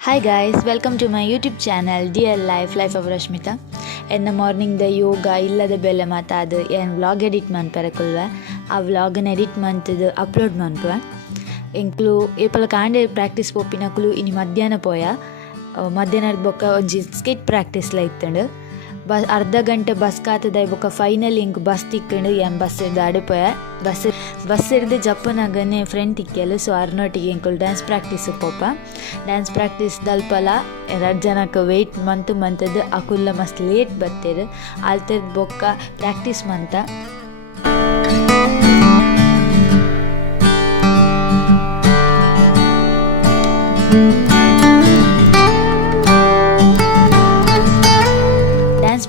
Hi guys, welcome to my YouTube channel Dear Life of Rashmita. In the morning the yoga illada belle matadu en vlog edit manperakulva. A vlog en edit mantadu upload manpuva. Inklu epala kande practice popinakulu ini madhyana poya. Madhyanada bokka onji skate practice la ittundu. ಅರ್ಧ ಗಂಟೆ bus ಕಾತದ ಬೊಕ್ಕ final ಇಂಕ್ bus ತಿಕ್ಕಂಡು bus ಹಿಡ್ದು ಆಡಿಪೋಯ bus ಹಿಡ್ದು ಜಪ್ಪನಾಗನೆ ಫ್ರೆಂಡ್ ತಿಕ್ಕಲು ಸೊ ಅರ್ನೊಟ್ಟಿಗೆ ಇಂಕುಲ್ ಡ್ಯಾನ್ಸ್ ಪ್ರಾಕ್ಟೀಸ್ ಪೋಪ ಡ್ಯಾನ್ಸ್ ಪ್ರಾಕ್ಟೀಸ್ ದಲ್ಪಲ 2 ಜನಕ್ಕೆ ವೆಯ್ಟ್ ಮಂತದ್ದು ಅಕುಲ್ಲ ಮಸ್ತ್ ಲೇಟ್ ಬರ್ತೇರು ಅಲ್ತದ ಬೊಕ್ಕ ಪ್ರಾಕ್ಟೀಸ್ ಮಂತ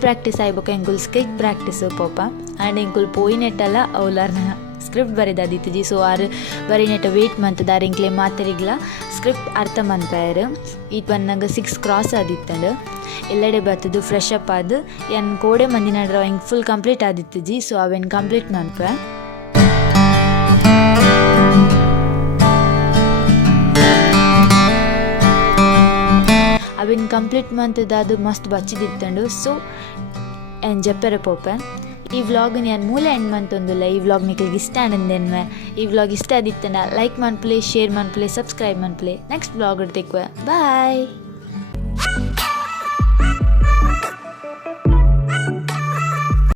ಪ್ರಾಕ್ಟೀಸ್ ಆಯ್ಬೇಕು ಎಂಕುಲ್ ಸ್ಕೆಚ್ ಪ್ರಾಕ್ಟೀಸ್ ಪೋಪ ಆ್ಯಂಡ್ ಎಂಕುಲ್ ಪೋಯಿನೆಟ್ಟಲ್ಲ ಅವಲರ್ನ ಸ್ಕ್ರಿಪ್ಟ್ ಬರೆದಾದಿತ್ತು ಸೊ ಆರು ಬರೀನೆಟ್ಟ ವೆಯ್ಟ್ ಮಂತದಾರು ಎಂಕ್ಲೆ ಮಾತರಿಗ್ಲ ಸ್ಕ್ರಿಪ್ಟ್ ಅರ್ಥ ಮನ್ಪಾಯರು ಈ ಪನ್ನಂಗೆ 6 ಕ್ರಾಸ್ ಆದಿತ್ತಂಡು ಎಲ್ಲೆಡೆ ಬರ್ತದು ಫ್ರೆಶ್ ಅಪ್ ಆದು ಎನ್ ಕೋಡೆ ಮಂದಿನ ಡ್ರಾಯಿಂಗ್ ಫುಲ್ ಕಂಪ್ಲೀಟ್ ಆದಿತ್ತು ಜಿ ಸೊ ಅವೆನ್ ಕಂಪ್ಲೀಟ್ ಮನ್ಪ ಅವಿನ ಕಂಪ್ಲೀಟ್ ಮಂತದ್ದು ಮಸ್ತ್ ಬಚ್ಚಿದಿತ್ತಂಡು ಸೊ ಏನು ಜಪ್ಪರೆ ಪೋಪನ್ ಈ ವ್ಲಾಗ್ ನಾನು ಮೂಲ ಎಂಡ್ ಮಂತೊಂದುಲ್ಲ ಈ ವ್ಲಾಗ್ ನಿಮಗೆ ಇಷ್ಟ ಆನಂದೇನ್ವೆ ಈ ವ್ಲಾಗ್ ಇಷ್ಟ ಆದಿತ್ತಂಡ ಲೈಕ್ ಮನ್ಪ್ಲೆ ಶೇರ್ ಮನ್ಪ್ಲೆ ಸಬ್ಸ್ಕ್ರೈಬ್ ಮನ್ಪ್ಲೆ ನೆಕ್ಸ್ಟ್ ವ್ಲಾಗ್ ತೆಕ್ವ ಬಾಯ್.